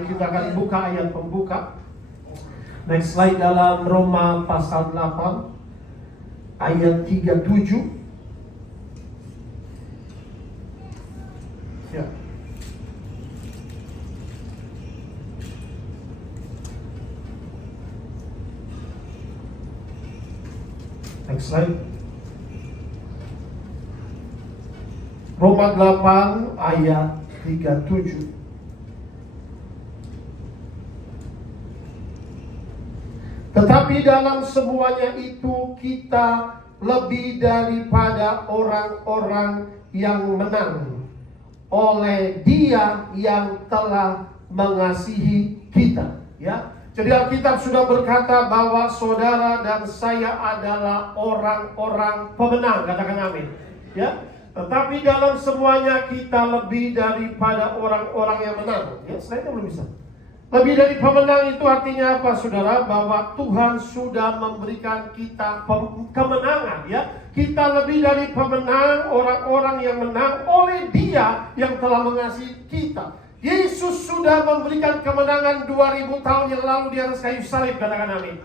slide, kita akan buka ayat pembuka. Next slide dalam Roma pasal 8 ayat 37. Ya. Next slide. Roma 8 ayat 37. Tetapi dalam semuanya itu kita lebih daripada orang-orang yang menang oleh Dia yang telah mengasihi kita. Ya, jadi Alkitab sudah berkata bahwa saudara dan saya adalah orang-orang pemenang. Katakan amin. Ya, tetapi dalam semuanya kita lebih daripada orang-orang yang menang. Ya, slide-nya belum bisa. Lebih dari pemenang itu artinya apa, saudara? Bahwa Tuhan sudah memberikan kita kemenangan, ya. Kita lebih dari pemenang, orang-orang yang menang oleh Dia yang telah mengasihi kita. Yesus sudah memberikan kemenangan 2000 tahun yang lalu di atas kayu salib. Katakan amin.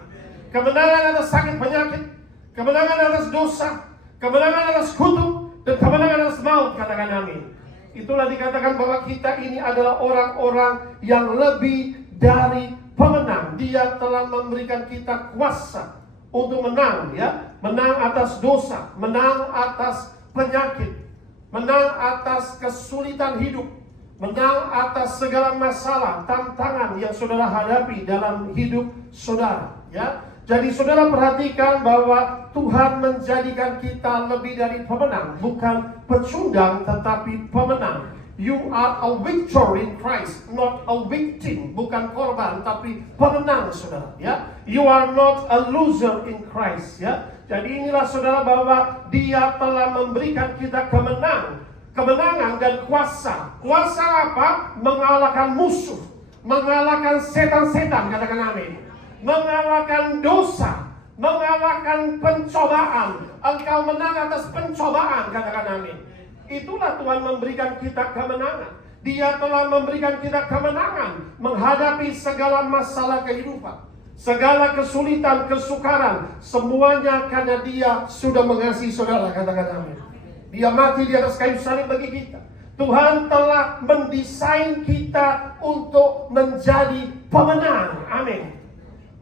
Kemenangan atas sakit penyakit, kemenangan atas dosa, kemenangan atas kutuk, dan kemenangan atas maut. Katakan amin. Itulah dikatakan bahwa kita ini adalah orang-orang yang lebih dari pemenang. Dia telah memberikan kita kuasa untuk menang, ya. Menang atas dosa, menang atas penyakit, menang atas kesulitan hidup, menang atas segala masalah, tantangan yang saudara hadapi dalam hidup saudara, ya. Jadi saudara perhatikan bahwa Tuhan menjadikan kita lebih dari pemenang, bukan pecundang tetapi pemenang. You are a victor in Christ, not a victim. Bukan korban tapi pemenang, saudara, ya. You are not a loser in Christ, ya. Jadi inilah saudara bahwa Dia telah memberikan kita kemenangan dan kuasa. Kuasa apa? Mengalahkan musuh, mengalahkan setan-setan. Katakan amin. Mengalahkan dosa, mengalahkan pencobaan. Engkau menang atas pencobaan. Katakan amin. Itulah Tuhan memberikan kita kemenangan. Dia telah memberikan kita kemenangan menghadapi segala masalah kehidupan, segala kesulitan, kesukaran. Semuanya karena Dia sudah mengasihi saudara. Katakan amin. Dia mati di atas kayu salib bagi kita. Tuhan telah mendesain kita untuk menjadi pemenang. Amin.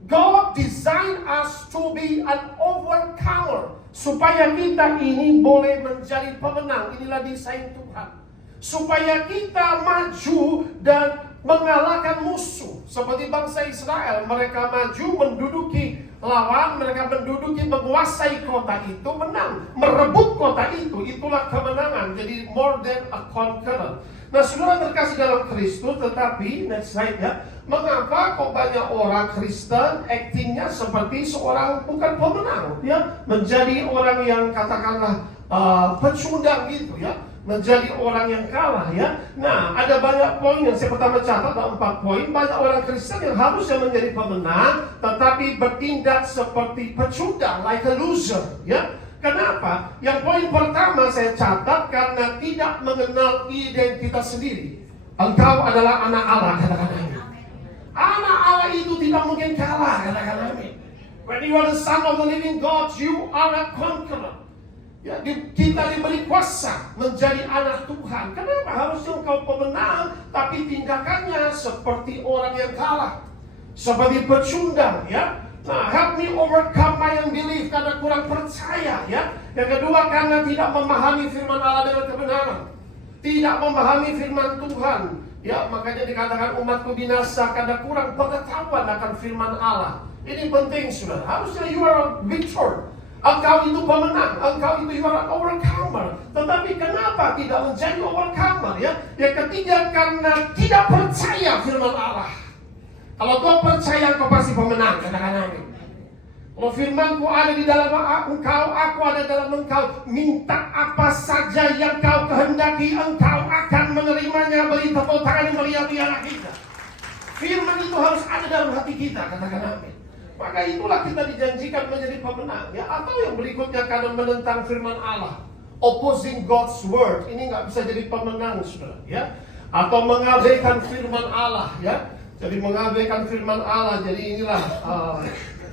God designed us to be an overcomer, supaya kita ini boleh menjadi pemenang. Inilah desain Tuhan, supaya kita maju dan mengalahkan musuh. Seperti bangsa Israel, mereka maju menduduki lawan, mereka menguasai kota itu, menang, merebut kota itu. Itulah kemenangan. Jadi more than a conqueror. Nah, saudara terkasih dalam Kristus, tetapi next slide, ya. Mengapa kok banyak orang Kristen actingnya seperti seorang bukan pemenang, ya, menjadi orang yang katakanlah pecundang gitu, ya, menjadi orang yang kalah, ya. Nah, ada banyak poin yang saya pertama catat, ada 4 poin. Banyak orang Kristen yang harusnya menjadi pemenang, tetapi bertindak seperti pecundang, like a loser, ya. Kenapa? Yang poin pertama saya catat, karena tidak mengenal identitas sendiri. Engkau adalah anak Allah. Katakan amin. Anak Allah itu tidak mungkin kalah. Katakan amin. When you are the son of the living God, you are a conqueror. Ya, kita diberi kuasa menjadi anak Tuhan. Kenapa harusnya engkau pemenang, tapi tindakannya seperti orang yang kalah, seperti pecundang, ya. Nah, help me overcome my unbelief, karena kurang percaya, ya. Yang kedua, karena tidak memahami firman Allah dengan kebenaran, tidak memahami firman Tuhan, ya. Makanya dikatakan umatku binasa karena kurang pengetahuan akan firman Allah. Ini penting, saudara. Harusnya you are a victor. Engkau itu pemenang, engkau itu you are an overcomer. Tetapi kenapa tidak menjadi overcomer, ya? Yang ketiga, karena tidak percaya firman Allah. Kalau kau percaya, kau pasti pemenang. Katakan amin. Kalau firmanku ada di dalam engkau, aku ada dalam engkau, minta apa saja yang kau kehendaki, engkau akan menerimanya. Beri tepuk tangan yang meriah-riah kita. Firman itu harus ada dalam hati kita. Katakan amin. Maka itulah kita dijanjikan menjadi pemenang, ya. Atau yang berikutnya, karena menentang firman Allah, opposing God's word, ini nggak bisa jadi pemenang, saudara, ya. Atau mengabaikan firman Allah, ya. Jadi mengabaikan firman Allah. Jadi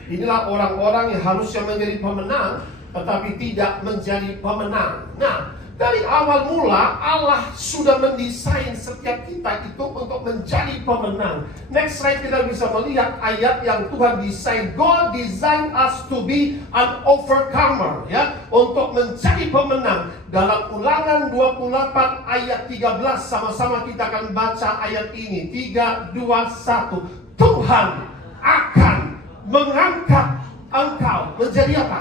inilah orang-orang yang harusnya menjadi pemenang, tetapi tidak menjadi pemenang. Nah, dari awal mula Allah sudah mendesain setiap kita itu untuk menjadi pemenang. Next slide kita bisa melihat ayat yang Tuhan desain. God designed us to be an overcomer, ya, untuk menjadi pemenang. Dalam Ulangan 28 ayat 13, sama-sama kita akan baca ayat ini. 3, 2, 1. Tuhan akan mengangkat engkau menjadi apa?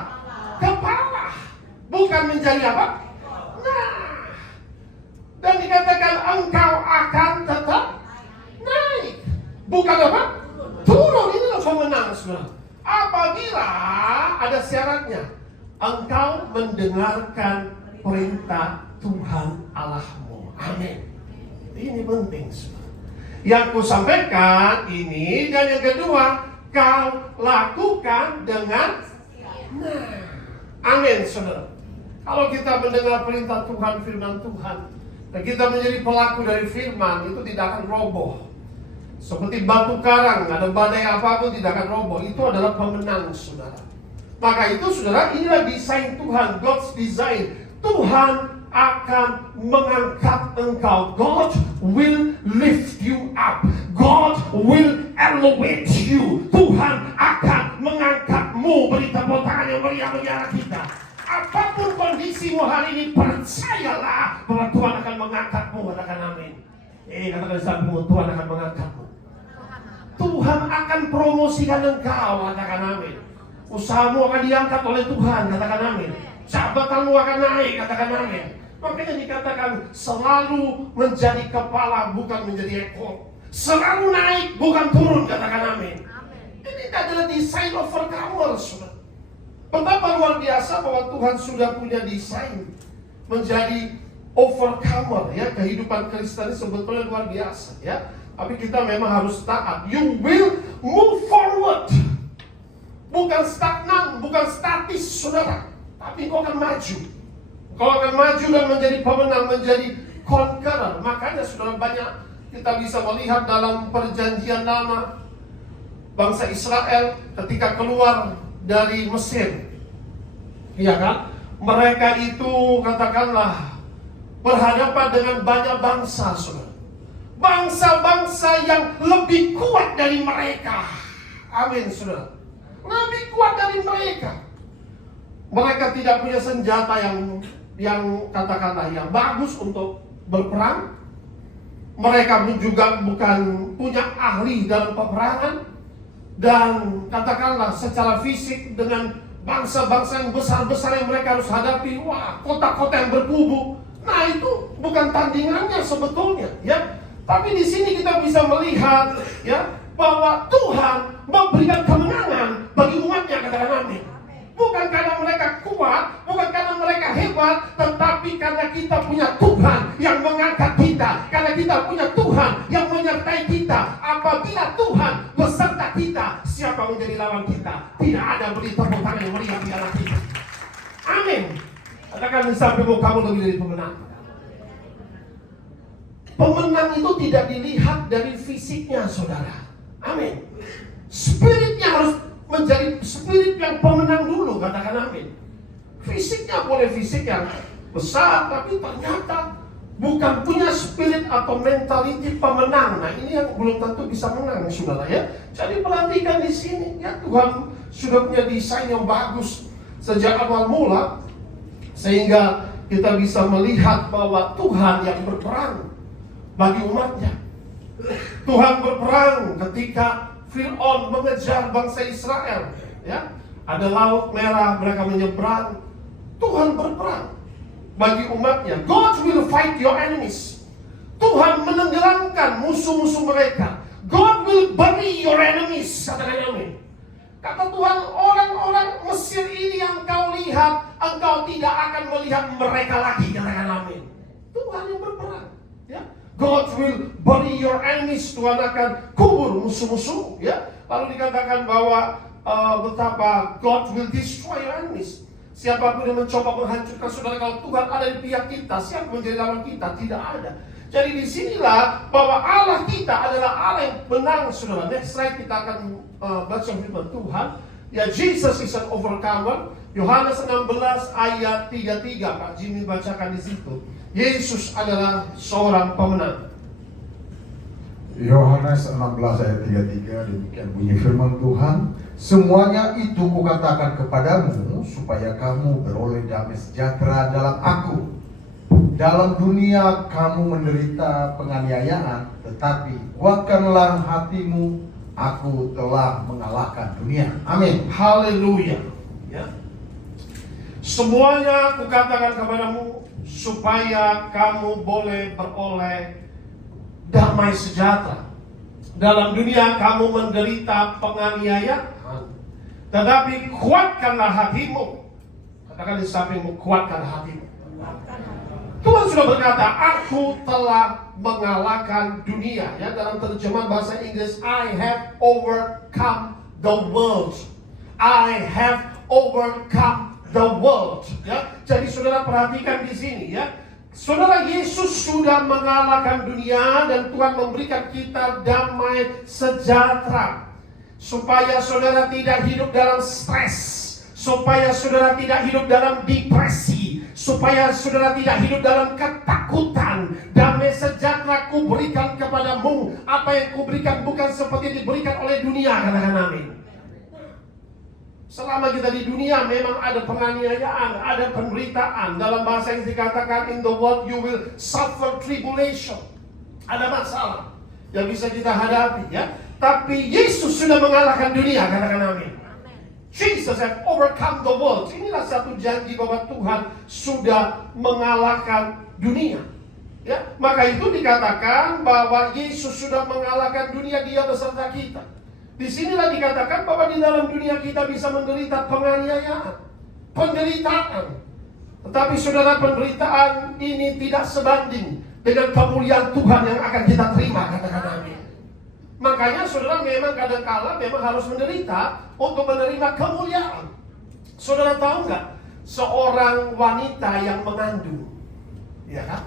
Kepala. Bukan menjadi apa? Nah, dan dikatakan engkau akan tetap naik, bukan apa? Turun. Inilah pemenang, saudara. Apabila ada syaratnya, engkau mendengarkan perintah Tuhan Allahmu. Amin. Ini penting, saudara. Yang kusampaikan ini, dan yang kedua, kau lakukan dengan amin, saudara. Kalau kita mendengar perintah Tuhan, firman Tuhan, dan kita menjadi pelaku dari firman, itu tidak akan roboh. Seperti batu karang, ada badai apapun tidak akan roboh. Itu adalah pemenang, saudara. Maka itu, saudara, inilah desain Tuhan, God's design. Tuhan akan mengangkat engkau. God will lift you up. God will elevate you. Tuhan akan mengangkatmu. Beri tepuk tangan yang meriah-meriah kita. Apapun kondisimu hari ini, percayalah bahwa Tuhan akan mengangkatmu. Katakan amin. Katakan sampingmu, Tuhan akan mengangkatmu. Tuhan akan promosikan engkau. Katakan amin. Usahamu akan diangkat oleh Tuhan. Katakan amin. Jabatanmu akan naik. Katakan amin. Makanya dikatakan selalu menjadi kepala, bukan menjadi ekor. Selalu naik, bukan turun. Katakan amin. Ini adalah desain overcomer, saudara. Betapa luar biasa bahwa Tuhan sudah punya desain menjadi overcomer, ya. Kehidupan Kristen sebetulnya luar biasa, ya. Tapi kita memang harus taat. You will move forward. Bukan stagnan, bukan statis, saudara. Tapi kau akan maju. Kau akan maju dan menjadi pemenang, menjadi conqueror. Makanya saudara, banyak kita bisa melihat dalam perjanjian lama, bangsa Israel ketika keluar dari Mesir, iya kan? Mereka itu katakanlah berhadapan dengan banyak bangsa, saudara. Bangsa-bangsa yang lebih kuat dari mereka. Amin, saudara. Lebih kuat dari mereka. Mereka tidak punya senjata yang katakanlah yang bagus untuk berperang. Mereka pun juga bukan punya ahli dalam peperangan. Dan katakanlah secara fisik dengan bangsa-bangsa yang besar-besar yang mereka harus hadapi, wah, kota-kota yang berkubu. Nah, itu bukan tandingannya sebetulnya, ya. Tapi di sini kita bisa melihat, ya, bahwa Tuhan memberikan kemenangan bagi umatnya. Katakan amin. Bukan karena mereka kuat, bukan karena mereka hebat, tetapi karena kita punya Tuhan yang mengangkat kita, karena kita punya Tuhan yang menyertai kita. Apabila Tuhan beserta kita, siapa menjadi lawan kita? Tidak ada. Beri tepuk tangan yang meriah di atas kita. Amin. Katakan di sampingmu, kamu lebih dari pemenang. Pemenang itu tidak dilihat dari fisiknya, saudara. Amin. Spiritnya harus menjadi spirit yang pemenang dulu. Katakan amin. Fisiknya boleh fisik yang besar, tapi ternyata bukan punya spirit atau mentality pemenang. Nah, ini yang belum tentu bisa menang, saudara, ya. Jadi perhatikan di sini, ya, Tuhan sudah punya desain yang bagus sejak awal mula, sehingga kita bisa melihat bahwa Tuhan yang berperang bagi umatnya. Tuhan berperang ketika Fir'aun mengejar bangsa Israel, ya. Ada laut merah, mereka menyeberang. Tuhan berperang bagi umatnya. God will fight your enemies. Tuhan menenggelamkan musuh-musuh mereka. God will bury your enemies. Katakan amin. Kata Tuhan, orang-orang Mesir ini yang kau lihat, engkau tidak akan melihat mereka lagi. Katakan amin. Tuhan yang berperang, ya. God will bury your enemies. Tuhan akan kubur musuh-musuh, ya. Lalu dikatakan bahwa betapa God will destroy your enemies. Siapapun yang mencoba menghancurkan saudara, kalau Tuhan ada di pihak kita, siapa menjadi lawan kita? Tidak ada. Jadi disinilah bahwa Allah kita adalah Allah yang menang, saudara. Next slide kita akan baca firman Tuhan. Ya, Jesus is an overcomer. Yohanes 16 ayat 33. Pak Jimmy bacakan di situ. Yesus adalah seorang pemenang. Yohanes 16 ayat 33, demikian bunyi firman Tuhan. Semuanya itu kukatakan kepadamu supaya kamu beroleh damai sejahtera dalam aku. Dalam dunia kamu menderita penganiayaan, tetapi kuatkanlah hatimu, aku telah mengalahkan dunia. Amin. Haleluya. Ya. Semuanya kukatakan kepadamu supaya kamu boleh beroleh damai sejahtera. Dalam dunia kamu menderita penganiayaan, tetapi kuatkanlah hatimu. Katakan di sampingmu, kuatkan hatimu. Tuhan sudah berkata, aku telah mengalahkan dunia. Ya, dalam terjemahan bahasa Inggris, I have overcome the world. I have overcome the world. Ya, jadi saudara perhatikan di sini ya. Saudara, Yesus sudah mengalahkan dunia dan Tuhan memberikan kita damai sejahtera. Supaya saudara tidak hidup dalam stres, supaya saudara tidak hidup dalam depresi, supaya saudara tidak hidup dalam ketakutan. Damai sejahtera kuberikan kepadamu. Apa yang kuberikan bukan seperti diberikan oleh dunia. Katakan amin. Selama kita di dunia memang ada penganiayaan, ada penderitaan. Dalam bahasa yang dikatakan, in the world you will suffer tribulation. Ada masalah yang bisa kita hadapi ya. Tapi Yesus sudah mengalahkan dunia. Katakan amin. Jesus have overcome the world. Inilah satu janji bahwa Tuhan sudah mengalahkan dunia. Ya, maka itu dikatakan bahwa Yesus sudah mengalahkan dunia, Dia beserta kita. Disinilah dikatakan bahwa di dalam dunia kita bisa menderita penganiayaan, penderitaan. Tetapi saudara, penderitaan ini tidak sebanding dengan kemuliaan Tuhan yang akan kita terima. Katakan amin. Makanya saudara memang kadang-kala memang harus menderita untuk menerima kemuliaan. Saudara tahu nggak, seorang wanita yang mengandung, ya kan?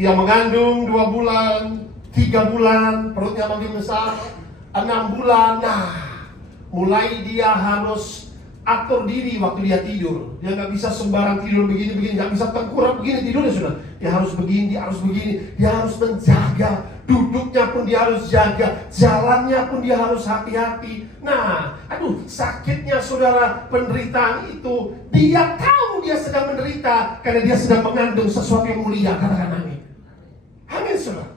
Dia mengandung 2 bulan, 3 bulan, perutnya makin besar, 6 bulan. Nah, mulai dia harus atur diri waktu dia tidur. Dia nggak bisa sembarang tidur begini-begini, nggak bisa tengkurap begini tidurnya sudah. Dia harus begini, dia harus begini, dia harus menjaga. Duduknya pun dia harus jaga, jalannya pun dia harus hati-hati. Nah, sakitnya saudara, penderitaan itu, dia tahu dia sedang menderita karena dia sedang mengandung sesuatu yang mulia. Katakan amin. Amin saudara.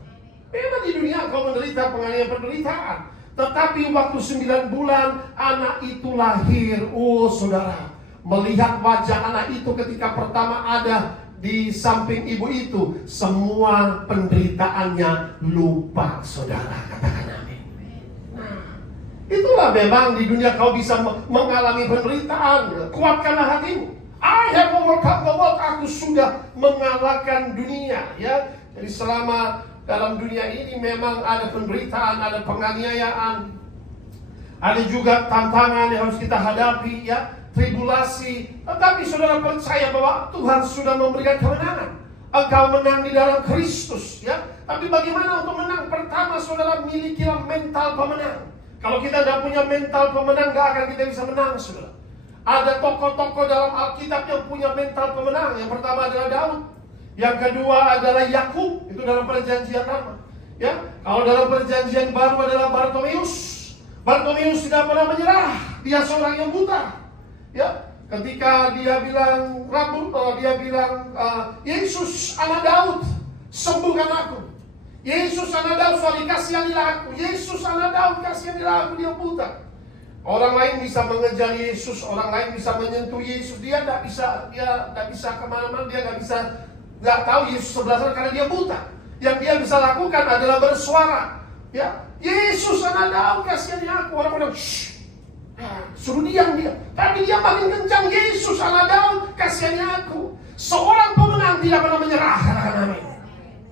Memang di dunia kau menderita penganiayaan, penderitaan. Tetapi waktu 9 bulan anak itu lahir. Oh saudara, melihat wajah anak itu ketika pertama ada di samping ibu itu, semua penderitaannya lupa saudara. Katakan amin. Nah, itulah memang di dunia kau bisa mengalami penderitaan. Kuatkanlah hatimu. I have overcome the world. Aku sudah mengalahkan dunia. Ya, jadi selama dalam dunia ini memang ada penderitaan, ada penganiayaan, ada juga tantangan yang harus kita hadapi, ya, tribulasi. Tetapi saudara percaya bahwa Tuhan sudah memberikan kemenangan. Engkau menang di dalam Kristus, ya. Tapi bagaimana untuk menang? Pertama saudara, milikilah mental pemenang. Kalau kita tidak punya mental pemenang, gak akan kita bisa menang, saudara. Ada tokoh-tokoh dalam Alkitab yang punya mental pemenang. Yang pertama adalah Daud. Yang kedua adalah Yakub, itu dalam perjanjian lama. Ya, kalau dalam perjanjian baru adalah Bartimeus. Bartimeus tidak pernah menyerah. Dia seorang yang buta. Ya, ketika dia bilang Yesus anak Daud, sembuhkan aku. Yesus anak Daud, kasihanilah aku. Yesus anak Daud, kasihanilah aku. Dia buta. Orang lain bisa mengejar Yesus, orang lain bisa menyentuh Yesus. Dia tidak bisa kemana-mana, dia nggak tahu Yesus sebelah sana karena dia buta. Yang dia bisa lakukan adalah bersuara. Ya, Yesus anak Daud, kasihani aku. Orang bilang, shh, suruh diam dia. Tapi dia makin kencang, Yesus anak Daud, kasihani aku. Seorang pemenang tidak pernah menyerah. Katakan amin.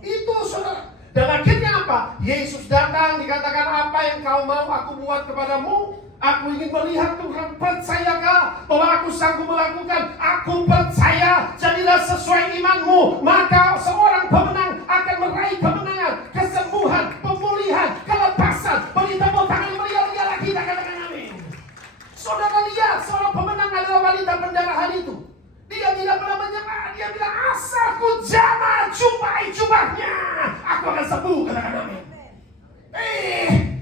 Itu saudara. Dan akhirnya apa? Yesus datang, dikatakan, apa yang kau mau aku buat kepadamu? Aku ingin melihat Tuhan. Percayakah bahwa aku sanggup melakukan? Aku percaya. Jadilah sesuai imanmu, maka seorang pemenang akan meraih kemenangan. penyembuhan, pemulihan, kelepasan. Beri tepuk tangan meriah-riahlah kita, katakan amin. Saudara lihat, seorang pemenang adalah wanita pendarahan itu. Dia tidak pernah menyerah. Dia bilang, asalku jamah jumpai jubahnya, aku akan sembuh, katakan amin.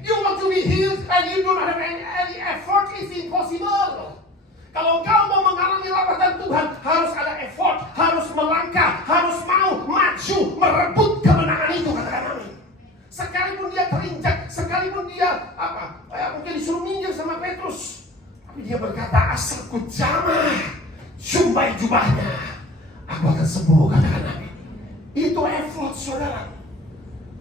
You want to be healed and you don't have any effort, is impossible. Kalau kau mau mengalami lawatan Tuhan, harus ada effort, harus melangkah, harus mau maju, merebut kemenangan itu, katakan amin. Sekalipun dia terinjak, sekalipun dia mungkin disuruh minggir sama Petrus, tapi dia berkata, asalku jamah jumpai jubahnya, aku akan sembuh, katakan amin. Itu effort, saudara.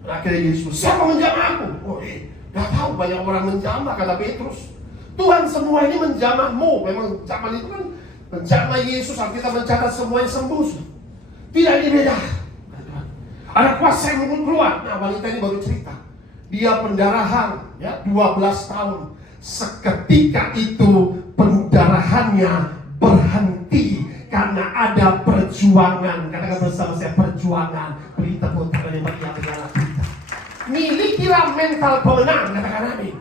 Akhirnya Yesus, siapa menjamah aku? Gak tahu, banyak orang menjamah, kata Petrus. Tuhan, semua ini menjamahmu. Memang zaman itu kan menjamah Yesus, kita mencatat semuanya sembuh. Tidak, ini beda. Ada kuasa yang mengurut keluar. Nah, wanita ini baru cerita. Dia pendarahan, 12 tahun. Seketika itu pendarahannya berhenti karena ada perjuangan. Katakan bersama saya, perjuangan. Beri tepuk tangan yang meriah kita. Milikilah mental pemenang, katakan amin.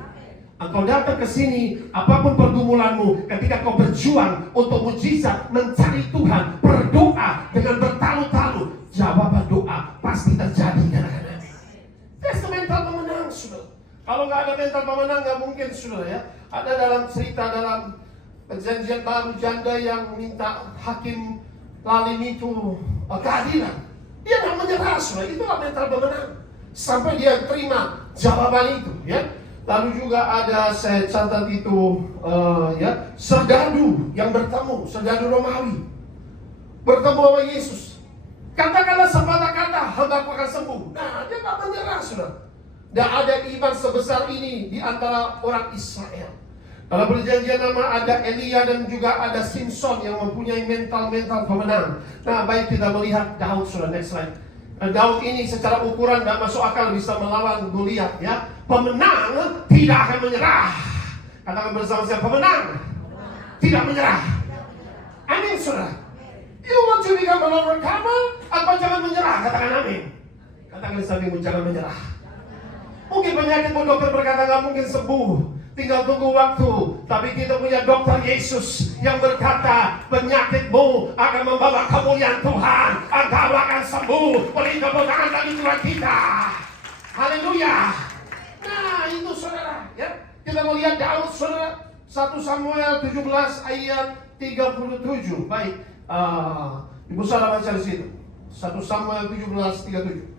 Engkau datang ke sini, apapun pergumulanmu, ketika kau berjuang untuk mujizat, mencari Tuhan, berdoa dengan bertalu-talu, jawaban doa pasti terjadi, katakan amin. Itu mental pemenang, saudara. Kalau nggak ada mental pemenang, nggak mungkin, saudara ya. Ada dalam cerita dalam Perjanjian Baru, janda yang minta hakim lalim itu keadilan. Dia nggak menyerah, saudara. Itulah mental pemenang. Sampai dia terima jawaban itu, ya. Lalu juga ada, saya catat itu, serdadu yang bertemu, serdadu Romawi bertemu sama Yesus. Katakanlah sepatah kata, hambaku akan sembuh. Nah, dia nggak menyerah, saudara. Tidak ada iman sebesar ini di antara orang Israel. Dalam perjanjian lama ada Elia dan juga ada Simpson yang mempunyai mental pemenang. Nah, baik kita melihat Daud, saudara, next slide. Daud ini secara ukuran tidak masuk akal bisa melawan Goliat, ya. Pemenang tidak akan menyerah. Katakan bersama saya, pemenang tidak menyerah. Amin, saudara. You want to become an overcomer? Apa jangan menyerah? Katakan amin. Katakan sampingmu, jangan menyerah. Mungkin penyakitmu dokter berkata nggak mungkin sembuh, tinggal tunggu waktu. Tapi kita punya dokter Yesus yang berkata penyakitmu akan membawa kemuliaan Tuhan. Engkau akan sembuh. Beri tepuk tangan bagi Tuhan kita. Haleluya. Nah, itu saudara, ya. Kita melihat Daud, saudara. 1 Samuel 17 ayat 37. Baik, Ibu saudara baca di situ. 1 Samuel 17:37.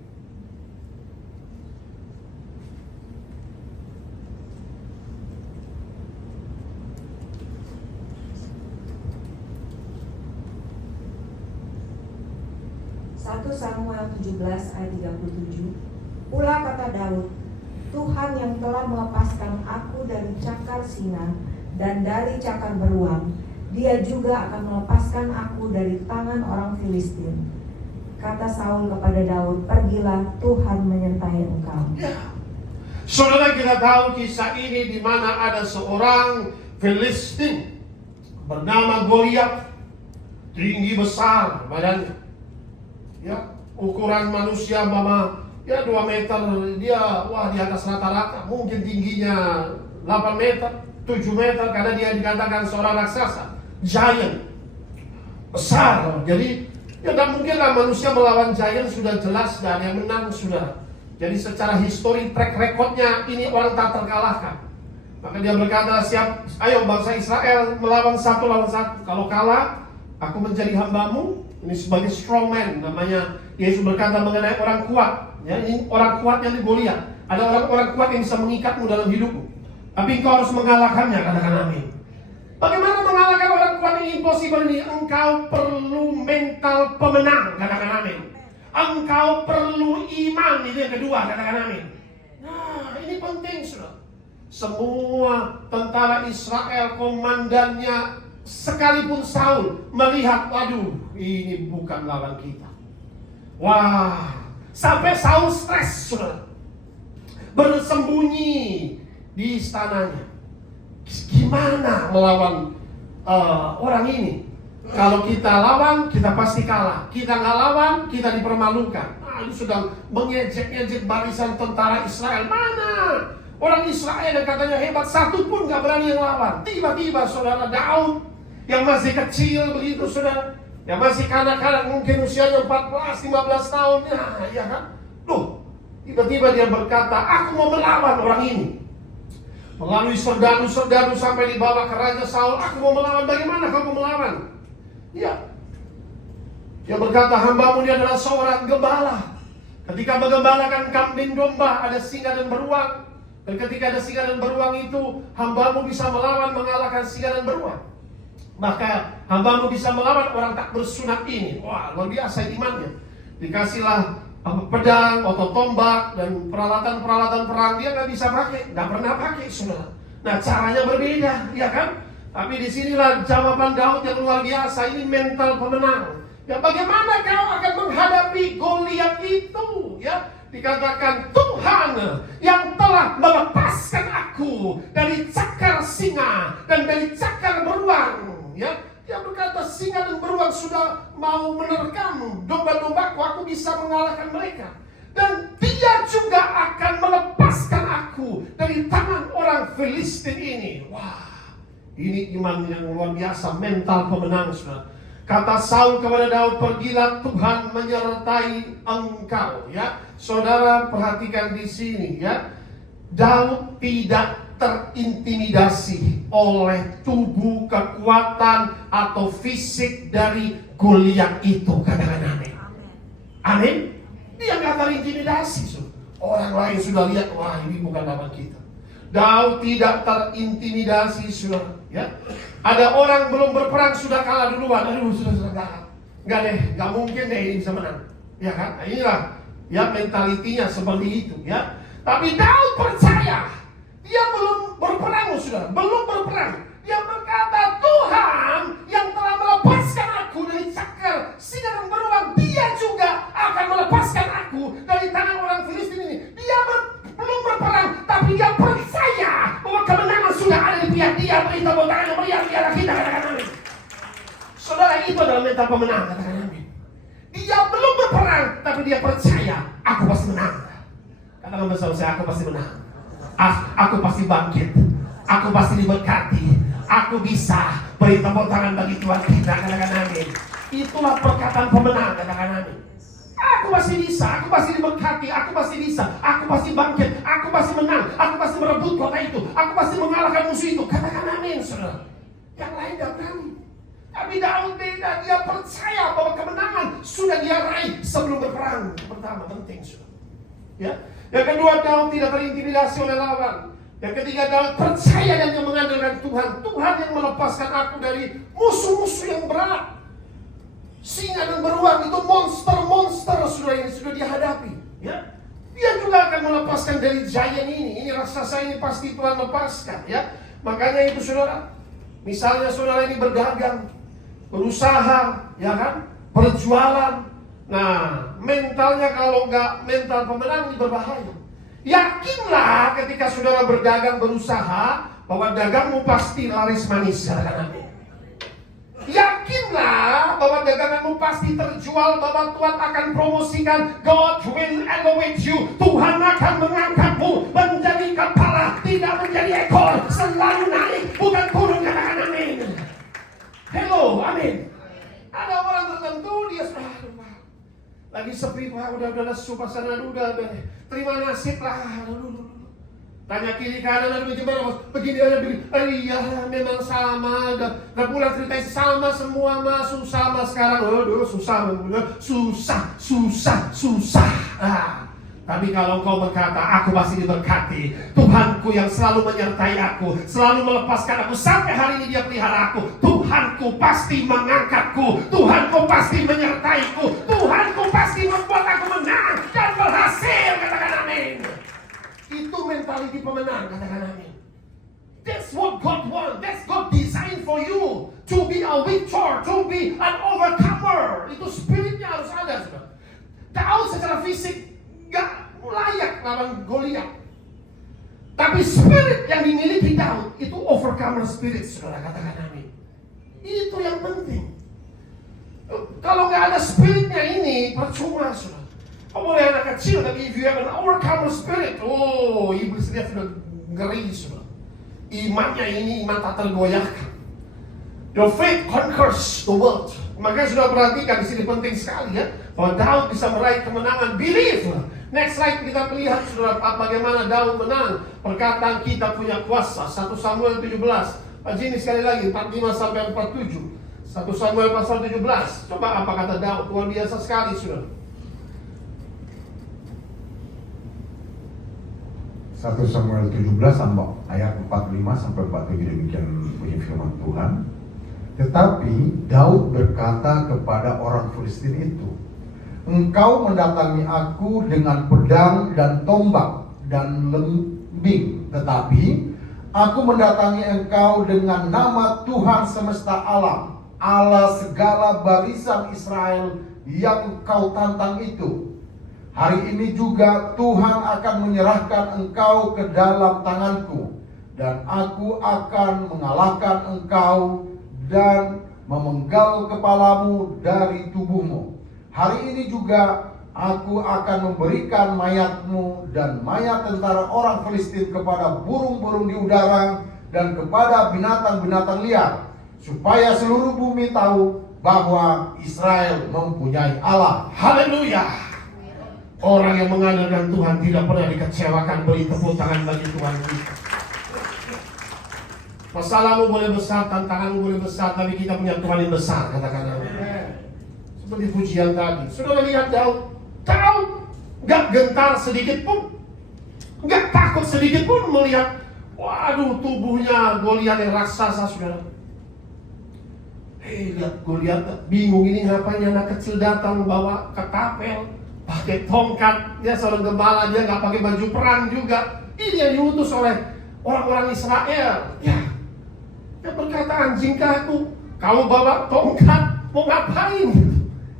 Samuel 17 ayat 37. Pula kata Daud, Tuhan yang telah melepaskan aku dari cakar singa dan dari cakar beruang, Dia juga akan melepaskan aku dari tangan orang Filistin. Kata Saul kepada Daud, pergilah, Tuhan menyertai engkau. Saudara, kita tahu kisah ini di mana ada seorang Filistin bernama Goliat, tinggi besar badannya, ya, ukuran manusia mama, ya 2 meter, dia di atas rata-rata, mungkin tingginya 8 meter, 7 meter, karena dia dikatakan seorang raksasa, giant, besar. Jadi ya tak mungkinlah manusia melawan giant, sudah jelas dan yang menang, sudah. Jadi secara histori track recordnya ini orang tak terkalahkan. Maka dia berkata, siap, ayo bangsa Israel melawan satu lawan satu. Kalau kalah, aku menjadi hambamu. Ini sebagai strong man, namanya Yesus berkata mengenai orang kuat. Ya, ini orang kuat yang Goliat. Ada orang-orang kuat yang bisa mengikatmu dalam hidupmu. Tapi engkau harus mengalahkannya, katakan amin. Bagaimana mengalahkan orang kuat yang impossible ini? Engkau perlu mental pemenang, katakan amin. Engkau perlu iman, itu yang kedua, katakan amin. Nah, ini penting, saudara. Semua tentara Israel, komandannya, sekalipun Saul melihat, waduh, ini bukan lawan kita. Wah, sampai Saul stres, saudara. Bersembunyi di istananya. Gimana melawan orang ini? Kalau kita lawan, kita pasti kalah. Kita nggak lawan, kita dipermalukan. Nah, itu sedang mengejek-ejek barisan tentara Israel. Mana orang Israel yang katanya hebat, satu pun gak berani yang lawan. Tiba-tiba saudara Daud yang masih kecil begitu saudara, yang masih kanak-kanak, mungkin usianya 14-15 tahun, ya kan? Tiba-tiba dia berkata, aku mau melawan orang ini. Melalui serdaru-serdaru sampai dibawa ke Raja Saul. Aku mau melawan. Bagaimana kamu melawan? Ya, dia berkata, hambamu ini adalah seorang gembala. Ketika menggembalakan kambing domba, ada singa dan beruang. Dan ketika ada singa dan beruang itu, hambamu bisa melawan, mengalahkan singa dan beruang. Maka hambamu bisa melawan orang tak bersunat ini. Wah, luar biasa imannya. Dikasihlah pedang, otot tombak, dan peralatan-peralatan perang. Dia nggak bisa pakai, nggak pernah pakai, saudara. Nah, caranya berbeda, ya kan? Tapi disinilah jawaban Daud yang luar biasa. Ini mental pemenang. Ya, bagaimana kau akan menghadapi Goliat itu? Ya, dikatakan Tuhan yang telah melepaskan aku dari cakar singa dan dari cakar beruang. Ya, dia berkata singa dan beruang sudah mau menerkam domba-dombaku, aku bisa mengalahkan mereka. Dan dia juga akan melepaskan aku dari tangan orang Filistin ini. Wah, ini iman yang luar biasa, mental pemenang, saudara. Kata Saul kepada Daud, pergilah, Tuhan menyertai engkau. Ya, saudara perhatikan di sini, ya. Daud tidak terintimidasi oleh tubuh, kekuatan atau fisik dari Goliat itu. Katakan amin. Amin. Dia nggak terintimidasi. Orang lain sudah lihat, wah ini bukan lawan kita. Daud tidak terintimidasi, saudara. Ya, ada orang belum berperang sudah kalah duluan. Aduh, sudah kalah. Nggak deh, nggak mungkin deh ini bisa menang. Ya kan? Nah, inilah ya mentalitinya seperti itu. Ya. Tapi Daud percaya. Dia belum berperang, saudara. Belum berperang. Dia berkata, Tuhan yang telah melepaskan aku dari cakar singa dan beruang, dia juga akan melepaskan aku dari tangan orang Filistin ini. Dia belum berperang, tapi dia percaya bahwa kemenangan sudah ada di pihak dia. Beri tepuk tangan yang meriah, biarlah kita katakan amin. Saudara, itu adalah mental pemenang, katakan amin. Dia belum berperang, tapi dia percaya, aku pasti menang. Katakan bersama saya, aku pasti menang. Aku pasti bangkit. Aku pasti diberkati. Aku bisa. Beri tepuk tangan bagi Tuhan kita, katakan amin. Itulah perkataan pemenang, katakan amin. Aku pasti bisa, aku pasti diberkati, aku pasti bisa, aku pasti bangkit, aku pasti menang, aku pasti merebut kota itu, aku pasti mengalahkan musuh itu. Katakan amin, saudara. Yang lain gak berani. Tapi Daud beda, dia percaya bahwa kemenangan sudah dia raih sebelum berperang. Yang pertama, penting, saudara. Ya. Yang kedua, Daud tidak terintimidasi oleh lawan. Yang ketiga, Daud percaya dan yang mengandalkan Tuhan. Tuhan yang melepaskan aku dari musuh-musuh yang berat. Singa dan beruang itu monster-monster sudah yang sudah dihadapi. Ya, dia juga akan melepaskan dari giant ini. Ini raksasa ini pasti Tuhan lepaskan. Ya, makanya itu saudara. Misalnya saudara ini berdagang, berusaha, ya kan, berjualan. Nah, mentalnya kalau nggak mental pemenang ini berbahaya. Yakinlah ketika saudara berdagang, berusaha, bahwa dagangmu pasti laris manis. Amin. Yakinlah bahwa daganganmu pasti terjual, bahwa Tuhan akan promosikan. God will elevate you. Tuhan akan mengangkatmu menjadi kepala, tidak menjadi ekor. Selalu naik, bukan turun. Katakan amin. Hello, amin. Ada orang tertentu dia lagi sepi, udah lesu pasangan, udah terima nasib lah. Tanya kiri kanan, gimana? Begini aja, begini. Iya, memang sama. Udah pulang cerita sama semua, mas. Susah mas sekarang. Aduh, susah. Tapi kalau kau berkata, aku pasti diberkati. Tuhanku yang selalu menyertai aku, selalu melepaskan aku. Sampai hari ini dia pelihara aku. Tuhanku pasti mengangkatku. Tuhanku pasti menyertaiku. Tuhanku pasti membuat aku menang dan berhasil. Katakan amin. Itu mentaliti pemenang, katakan amin. That's what God wants. That's God designed for you. To be a victor, to be an overcomer. Itu spiritnya harus ada, saudara. Daud secara fisik gak layak lawan Goliat. Tapi spirit yang dimiliki Daud itu overcomer spirit, saudara, katakan amin. Itu yang penting. Kalau gak ada spiritnya ini, percuma, saudara. Kau boleh anak kecil, tapi if you have an overcomer spirit, oh, iblis dia sudah ngeri semua. Imannya ini iman tak tergoyahkan. Your faith conquers the world. Makanya sudah perhatikan di sini penting sekali ya, bahwa Daud bisa meraih kemenangan. Believe. Next slide kita melihat saudara bagaimana Daud menang. Perkataan kita punya kuasa. 1 Samuel 17. Pak Jini sekali lagi 45 sampai 47. 1 Samuel pasal 17. Coba apa kata Daud? Luar biasa sekali saudara. 1 Samuel 17 ayat 45 sampai 47 demikian bunyi firman Tuhan. Tetapi Daud berkata kepada orang Filistin itu, engkau mendatangi aku dengan pedang dan tombak dan lembing, tetapi aku mendatangi engkau dengan nama Tuhan semesta alam, Allah segala barisan Israel yang kau tantang itu. Hari ini juga Tuhan akan menyerahkan engkau ke dalam tanganku, dan aku akan mengalahkan engkau dan memenggal kepalamu dari tubuhmu. Hari ini juga aku akan memberikan mayatmu dan mayat tentara orang Filistin kepada burung-burung di udara dan kepada binatang-binatang liar, supaya seluruh bumi tahu bahwa Israel mempunyai Allah. Haleluya. Orang yang mengandalkan Tuhan tidak pernah dikecewakan. Beri tepuk tangan bagi Tuhan kita. Masalahmu boleh besar, tantanganmu boleh besar, tapi kita punya Tuhan yang besar, katakan amin. Seperti pujian tadi. Sudah lihat Daud gak gentar sedikit pun, gak takut sedikit pun melihat, waduh, tubuhnya Goliat yang raksasa, saudara. Lihat Goliat, bingung ini ngapain anak kecil datang bawa ketapel, pakai tongkat, dia seorang gembala, dia nggak pakai baju perang juga. Ini yang diutus oleh orang-orang Israel. Ya, dia berkata, anjing kaku, kamu bawa tongkat, mau ngapain?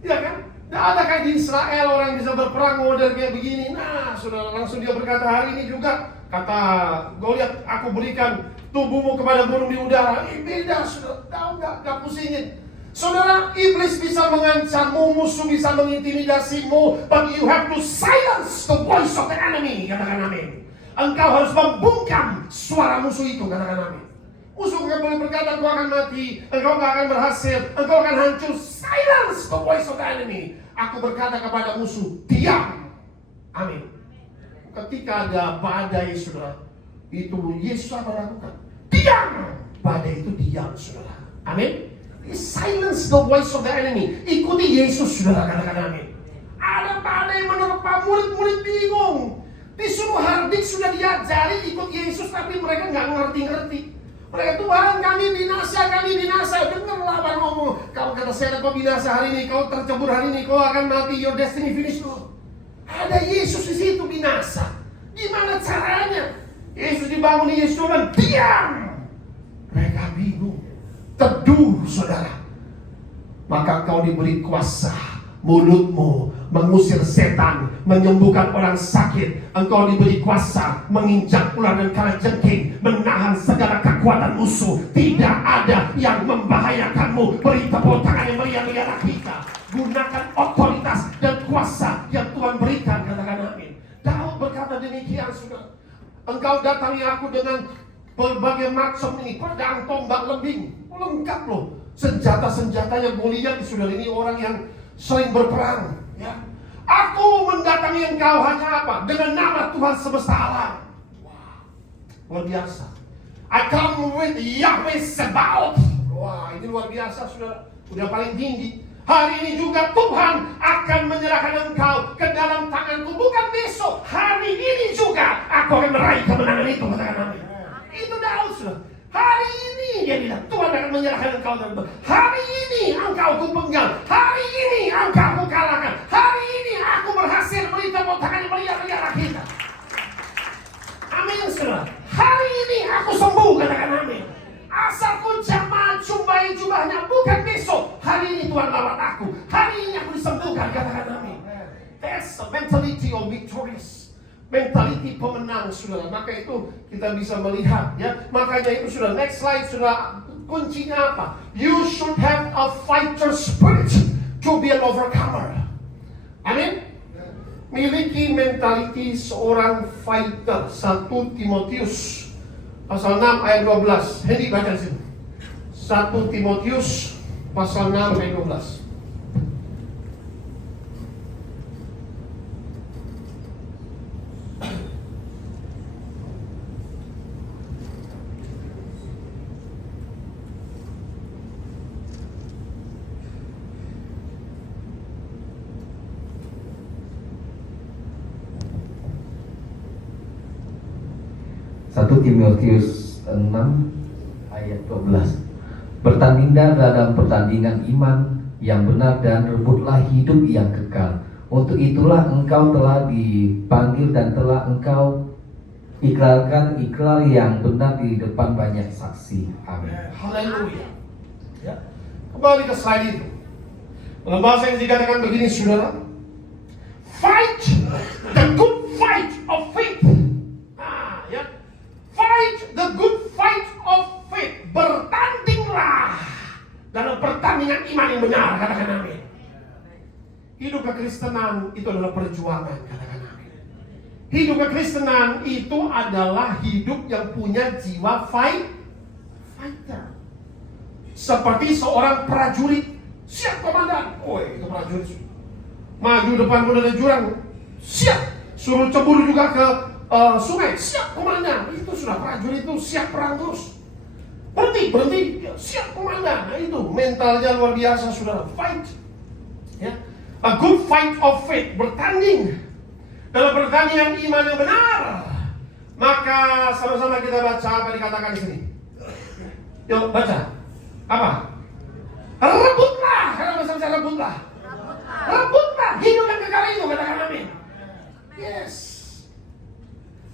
Ya kan? Tidak ada kayak di Israel orang bisa berperang model kayak begini. Nah, saudara, langsung dia berkata, hari ini juga, kata Goliat, aku berikan tubuhmu kepada burung di udara. Beda, saudara, tahu nggak pusingin. Saudara, iblis bisa mengancammu, musuh bisa mengintimidasimu, but you have to silence the voice of the enemy. Katakan amin. Engkau harus membungkam suara musuh itu. Katakan amin. Musuh nggak boleh berkata engkau akan mati, engkau nggak akan berhasil, engkau akan hancur. Silence the voice of the enemy. Aku berkata kepada musuh, diam. Amin. Ketika ada badai, saudara, itu Yesus apa lakukan? Diam. Badai itu diam, saudara. Amin. Silence the voice of the enemy. Ikuti Yesus, saudara, katakan amin. Ada badai menerpa, murid-murid bingung. Disuruh hardik, sudah diajari ikut Yesus, tapi mereka nggak ngerti-ngerti. Mereka, Tuhan, kami binasa. Dengarlah Abang ngomong. Kalau kata saya, kau binasa hari ini, kau tercebur hari ini, kau akan mati, your destiny finish. Ada Yesus di situ binasa. Gimana caranya? Yesus dibangun, Yesus bilang, diam. Mereka bingung. Teduh, saudara. Maka kau diberi kuasa. Mulutmu mengusir setan, menyembuhkan orang sakit. Engkau diberi kuasa menginjak ular dan kalajengking, menahan segala kekuatan musuh. Tidak ada yang membahayakanmu. Beri tepuk tangan yang meriah-riah kita. Gunakan otoritas dan kuasa yang Tuhan berikan. Katakan amin. Daud berkata demikian, saudara. Engkau datangi aku dengan berbagai macam ini, pedang, tombak, lembing. Lengkap loh. Senjata-senjatanya Goliat, saudara, ini orang yang sering berperang, ya. Aku mendatangi engkau hanya apa? Dengan nama Tuhan semesta alam. Wah, luar biasa. I come with Yahweh Sebaot. Wah, ini luar biasa, saudara. Udah paling tinggi. Hari ini juga Tuhan akan menyerahkan engkau ke dalam tanganku. Bukan besok, hari ini juga aku akan meraih kemenangan itu. Katakan amin. Itu Daud, saudara. Hari ini dia bilang, Tuhan akan menyerahkan engkau dan hari ini engkau ku penggal, hari ini engkau ku kalahkan, hari ini aku berhasil beri tepuk tangan meriah-riah kita. Amin, saudara. Hari ini aku sembuh, katakan amin. Asalku jamaah jumpai jubahnya, bukan besok. Hari ini Tuhan lawat aku, hari ini aku disembuhkan, katakan amin. That's a mentality of victorious. Mentaliti pemenang, saudara. Maka itu kita bisa melihat, ya. Makanya itu, saudara. Next slide, saudara. Kuncinya apa? You should have a fighter spirit to be an overcomer. Amin. miliki mentaliti seorang fighter. 1 Timotius pasal 6 ayat 12. Hendy baca di sini. 1 Timotius pasal 6 ayat 12. Satu Timotius 6 ayat 12. Bertandinglah dalam pertandingan iman yang benar dan rebutlah hidup yang kekal. Untuk itulah engkau telah dipanggil dan telah engkau ikrarkan ikrar yang benar di depan banyak saksi. Amin. Haleluya. Ya. Kembali ke slide itu. Dalam bahasa yang dikatakan begini, saudara. Fight the good fight of faith. Nah, ya. Fight the good fight of faith. Bertandinglah dalam pertandingan iman yang benar. Katakan amin. Hidup kekristenan itu adalah perjuangan. Katakan amin. Hidup kekristenan itu adalah hidup yang punya jiwa fighter. Seperti seorang prajurit. Siap komandan. Itu prajurit. Maju depan ada jurang. Siap. Suruh cebur juga ke sungai. Siap komandan. Itu sudah prajurit itu siap perang terus. Berhenti. Siap komandan. Nah, itu mentalnya luar biasa, saudara. Fight. Ya. A good fight of faith. Bertanding dalam pertandingan iman yang benar. Maka sama-sama kita baca apa dikatakan di sini. Yuk baca. Apa? Rebutlah. Karena bersama-sama rebutlah. Rebutlah hidup yang kekal itu. Katakan amin. Yes.